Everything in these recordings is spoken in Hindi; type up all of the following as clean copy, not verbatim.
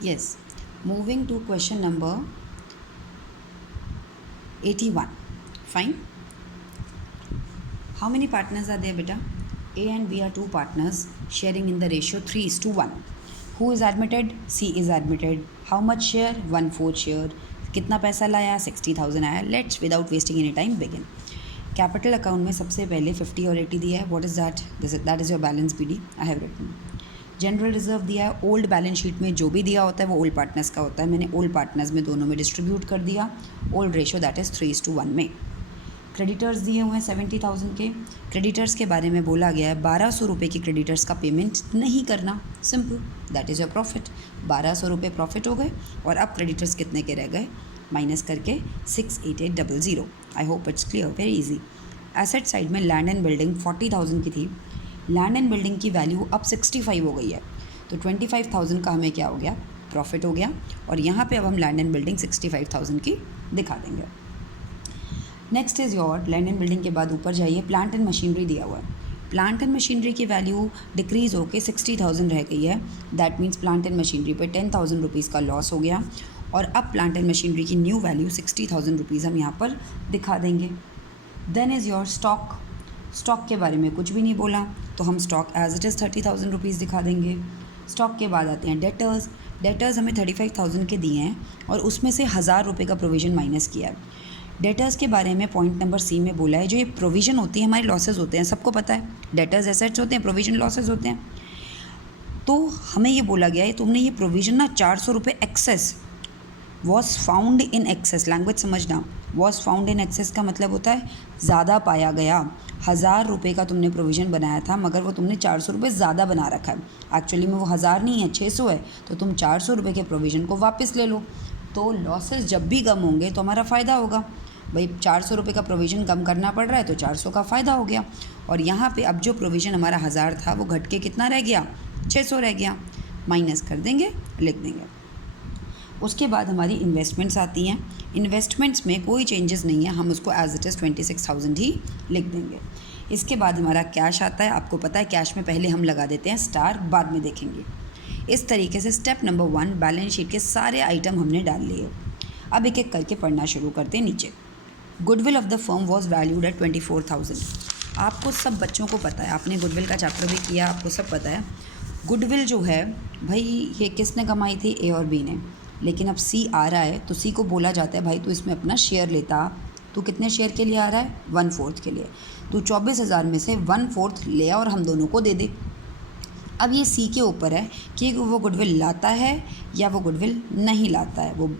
Yes. Moving to question number 81. Fine. How many partners are there, beta? A and B are two partners sharing in the ratio 3:1. Who is admitted? C is admitted. How much share? 1/4 share. कितना पैसा लाया? 60,000 आया. Let's without wasting any time begin. Capital account में सबसे पहले 50 और 80 दिया है. What is that? That is your balance PD. I have written. General reserve दिया है. ओल्ड बैलेंस शीट में जो भी दिया होता है वो ओल्ड पार्टनर्स का होता है. मैंने ओल्ड पार्टनर्स में दोनों में डिस्ट्रीब्यूट कर दिया. ओल्ड रेशो दैट इज़ 3:1 में. क्रेडिटर्स दिए हुए हैं 70,000 के. क्रेडिटर्स के बारे में बोला गया है 1200 रुपये की क्रेडिटर्स का पेमेंट नहीं करना. Simple, that is your profit. 1200 रुपये प्रॉफिट हो गए और अब क्रेडिटर्स कितने के रह गए? माइनस करके 68800. I hope it's clear. Very easy. Asset side में लैंड एंड बिल्डिंग 40,000 की थी. लैंड एंड बिल्डिंग की वैल्यू अब 65 हो गई है, तो 25,000 का हमें क्या हो गया? प्रॉफिट हो गया. और यहाँ पे अब हम लैंड एंड बिल्डिंग 65,000 की दिखा देंगे. Next is your land and building के बाद ऊपर जाइए. प्लांट एंड मशीनरी दिया हुआ है. प्लांट एंड मशीनरी की वैल्यू डिक्रीज होकर 60,000 रह गई है. That means plant and machinery पे 10,000 रुपीज़ का लॉस हो गया. और अब प्लांट एंड मशीनरी की न्यू वैल्यू 60,000 रुपीज़ हम यहाँ पर दिखा देंगे. Then is your stock. Stock के बारे में कुछ भी नहीं बोला, तो हम stock as it is 30,000 rupees दिखा देंगे. स्टॉक के बाद आते हैं डेटर्स. डेटर्स हमें 35,000 के दिए हैं और उसमें से 1,000 रुपये का प्रोविज़न माइनस किया है. डेटर्स के बारे में पॉइंट नंबर सी में बोला है जो ये प्रोविज़न होती है हमारे लॉसेज होते हैं, सबको पता है. डेटर्स एसेट्स होते हैं, प्रोविज़न लॉसेज होते हैं. तो हमें ये बोला गया है तुमने ये प्रोविज़न ना 400 रुपये excess was found in excess. Language समझना. वॉज फाउंड इन एक्सेस का मतलब होता है ज़्यादा पाया गया. 1,000 रुपये का तुमने प्रोविज़न बनाया था मगर वो तुमने 400 रुपये ज़्यादा बना रखा है. एक्चुअली में वो 1,000 नहीं है, 600 है. तो तुम 400 रुपये के प्रोविज़न को वापस ले लो. तो लॉसेस जब भी कम होंगे तो हमारा फ़ायदा होगा. भाई 400 रुपये का प्रोविज़न कम करना पड़ रहा है तो 400 का फ़ायदा हो गया. और यहाँ पे अब जो प्रोविज़न हमारा 1,000 था वो घट के कितना रह गया? 600 रह गया. माइनस कर देंगे, लिख देंगे. उसके बाद हमारी इन्वेस्टमेंट्स आती हैं. इन्वेस्टमेंट्स में कोई चेंजेस नहीं है, हम उसको एज इट इज़ 26,000 ही लिख देंगे. इसके बाद हमारा कैश आता है. आपको पता है कैश में पहले हम लगा देते हैं स्टार, बाद में देखेंगे. इस तरीके से स्टेप नंबर 1 बैलेंस शीट के सारे आइटम हमने डाल लिए. अब एक एक करके पढ़ना शुरू करते हैं. नीचे goodwill of the firm was valued at 24,000. आपको सब बच्चों को पता है, आपने गुडविल का चैप्टर भी किया, आपको सब पता है. गुडविल जो है भाई ये किसने कमाई थी? ए और बी ने. लेकिन अब सी आ रहा है तो सी को बोला जाता है भाई तू इसमें अपना शेयर लेता. तू कितने शेयर के लिए आ रहा है? 1/4 के लिए. तू 24,000 में से 1/4 ले आ और हम दोनों को दे दे. अब ये सी के ऊपर है कि वो गुडविल लाता है या वो गुडविल नहीं लाता है. वो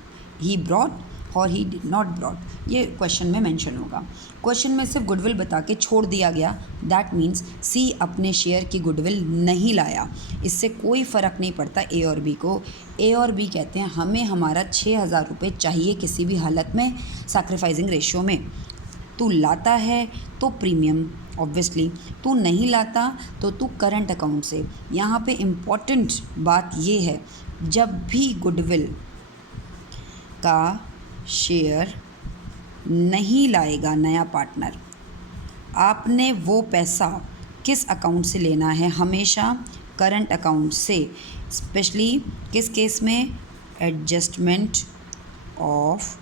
ही ब्रॉट और ही डिड नॉट ब्रॉट, ये क्वेश्चन में मेंशन होगा. क्वेश्चन में सिर्फ गुडविल बता के छोड़ दिया गया. दैट मीन्स सी अपने शेयर की गुडविल नहीं लाया. इससे कोई फ़र्क नहीं पड़ता ए और बी को. ए और बी कहते हैं हमें हमारा 6,000 रुपये चाहिए किसी भी हालत में सैक्रिफाइसिंग रेशियो में. तू लाता है तो प्रीमियम ऑब्वियसली, तू नहीं लाता तो तू करंट अकाउंट से. यहाँ पे इम्पॉर्टेंट बात ये है जब भी गुडविल का शेयर नहीं लाएगा नया पार्टनर, आपने वो पैसा किस अकाउंट से लेना है? हमेशा करंट अकाउंट से. स्पेशली किस केस में? एडजस्टमेंट ऑफ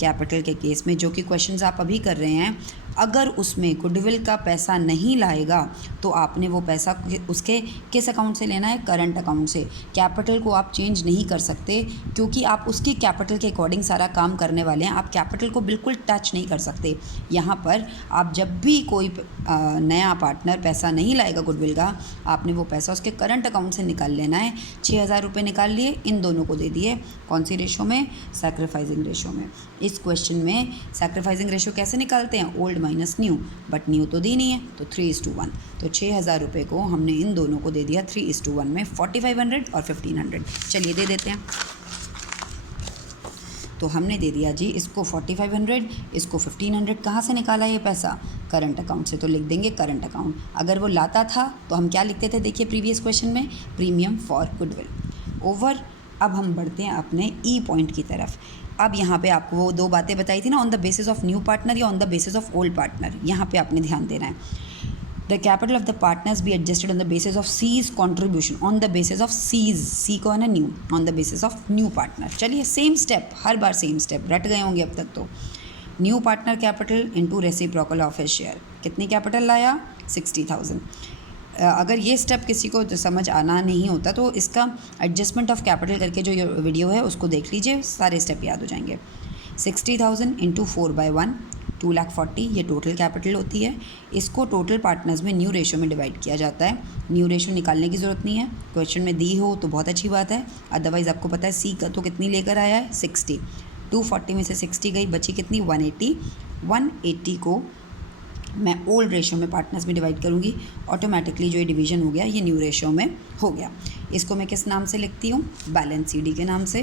कैपिटल के केस में, जो कि क्वेश्चंस आप अभी कर रहे हैं. अगर उसमें गुडविल का पैसा नहीं लाएगा तो आपने वो पैसा उसके किस अकाउंट से लेना है? करंट अकाउंट से. कैपिटल को आप चेंज नहीं कर सकते क्योंकि आप उसकी कैपिटल के अकॉर्डिंग सारा काम करने वाले हैं. आप कैपिटल को बिल्कुल टच नहीं कर सकते. यहाँ पर आप जब भी कोई नया पार्टनर पैसा नहीं लाएगा गुडविल का, आपने वो पैसा उसके करंट अकाउंट से निकाल लेना है. 6,000 रुपये निकाल लिए, इन दोनों को दे दिए. कौन सी रेशो में? सैक्रिफाइसिंग रेशो में. इस क्वेश्चन में सैक्रिफाइसिंग रेशो कैसे निकालते हैं? Old minus new. But new तो दी नहीं है तो 3:1. तो 6,000 रुपये को हमने इन दोनों को दे दिया 3:1 में. 4,500 और 1,500. चलिए दे देते हैं. तो हमने दे दिया जी इसको 4,500, इसको 1,500. कहाँ से निकाला ये पैसा? करंट अकाउंट से. तो लिख देंगे करंट अकाउंट. अगर वो लाता था तो हम क्या लिखते थे? देखिए प्रीवियस क्वेश्चन में प्रीमियम फॉर गुडविल. ओवर. अब हम बढ़ते हैं अपने ई पॉइंट की तरफ. अब यहाँ पे आपको वो 2 बातें बताई थी ना, on the basis of new partner या on the basis of old partner. यहाँ पे आपने ध्यान देना है. The capital of the partners be adjusted on the basis of C's contribution, on the basis of C's, C को है ना new, on the basis of new partner. चलिए सेम स्टेप, हर बार सेम स्टेप, रट गए होंगे अब तक तो। New partner capital into reciprocal of his share, कितनी कैपिटल लाया 60,000। अगर ये स्टेप किसी को समझ आना नहीं होता तो इसका एडजस्टमेंट ऑफ कैपिटल करके जो ये वीडियो है उसको देख लीजिए, सारे स्टेप याद हो जाएंगे। 60,000 इंटू 4/1, 2,40,000 ये टोटल कैपिटल होती है। इसको टोटल पार्टनर्स में न्यू रेशो में डिवाइड किया जाता है। न्यू रेशो निकालने की ज़रूरत नहीं है, क्वेश्चन में दी हो तो बहुत अच्छी बात है, अदरवाइज़ आपको पता है सी का तो कितनी लेकर आया है 60। 240 में से 60 गई, बची कितनी 180। 180 को मैं ओल्ड रेशो में पार्टनर्स में डिवाइड करूँगी, ऑटोमेटिकली जो ये डिवीजन हो गया ये न्यू रेशो में हो गया। इसको मैं किस नाम से लिखती हूँ, बैलेंस सीडी के नाम से।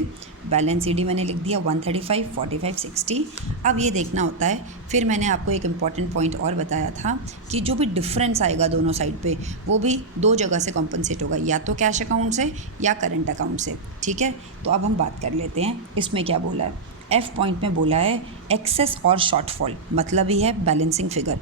बैलेंस सीडी मैंने लिख दिया 135, 45, 60। अब ये देखना होता है, फिर मैंने आपको एक इम्पॉर्टेंट पॉइंट और बताया था कि जो भी डिफरेंस आएगा दोनों साइड पे वो भी दो जगह से कॉम्पनसेट होगा, या तो कैश अकाउंट से या करंट अकाउंट से। ठीक है, तो अब हम बात कर लेते हैं इसमें क्या बोला है। एफ पॉइंट में बोला है एक्सेस और शॉर्टफॉल, मतलब ही है balancing figure.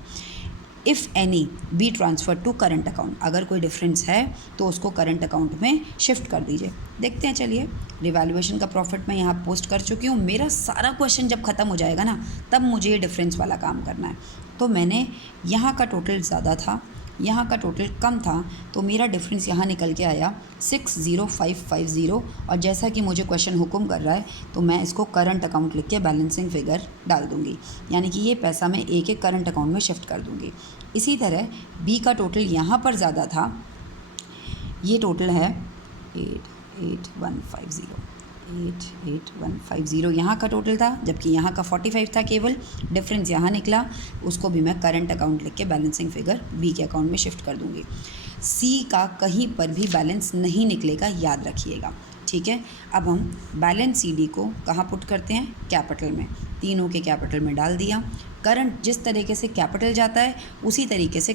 If any be transfer to current account, अगर कोई डिफरेंस है तो उसको करंट अकाउंट में शिफ्ट कर दीजिए। देखते हैं, चलिए रिवैल्यूएशन का प्रॉफिट मैं यहाँ पोस्ट कर चुकी हूँ। मेरा सारा क्वेश्चन जब ख़त्म हो जाएगा ना तब मुझे ये डिफरेंस वाला काम करना है। तो मैंने यहाँ का टोटल ज़्यादा था, यहाँ का टोटल कम था, तो मेरा डिफरेंस यहाँ निकल के आया 60550। और जैसा कि मुझे क्वेश्चन हुक्म कर रहा है तो मैं इसको करंट अकाउंट लिख के बैलेंसिंग फिगर डाल दूँगी, यानी कि ये पैसा मैं एक एक करंट अकाउंट में शिफ्ट कर दूँगी। इसी तरह बी का टोटल यहाँ पर ज़्यादा था, ये टोटल है 88150 यहाँ का टोटल था, जबकि यहाँ का 45 था केवल। डिफरेंस यहाँ निकला, उसको भी मैं करंट अकाउंट लिख के बैलेंसिंग फिगर बी के अकाउंट में शिफ्ट कर दूँगी। सी का कहीं पर भी बैलेंस नहीं निकलेगा, याद रखिएगा। ठीक है, अब हम बैलेंस सी डी को कहाँ पुट करते हैं, कैपिटल में। तीनों के कैपिटल में डाल दिया। करंट जिस तरीके से कैपिटल जाता है उसी तरीके से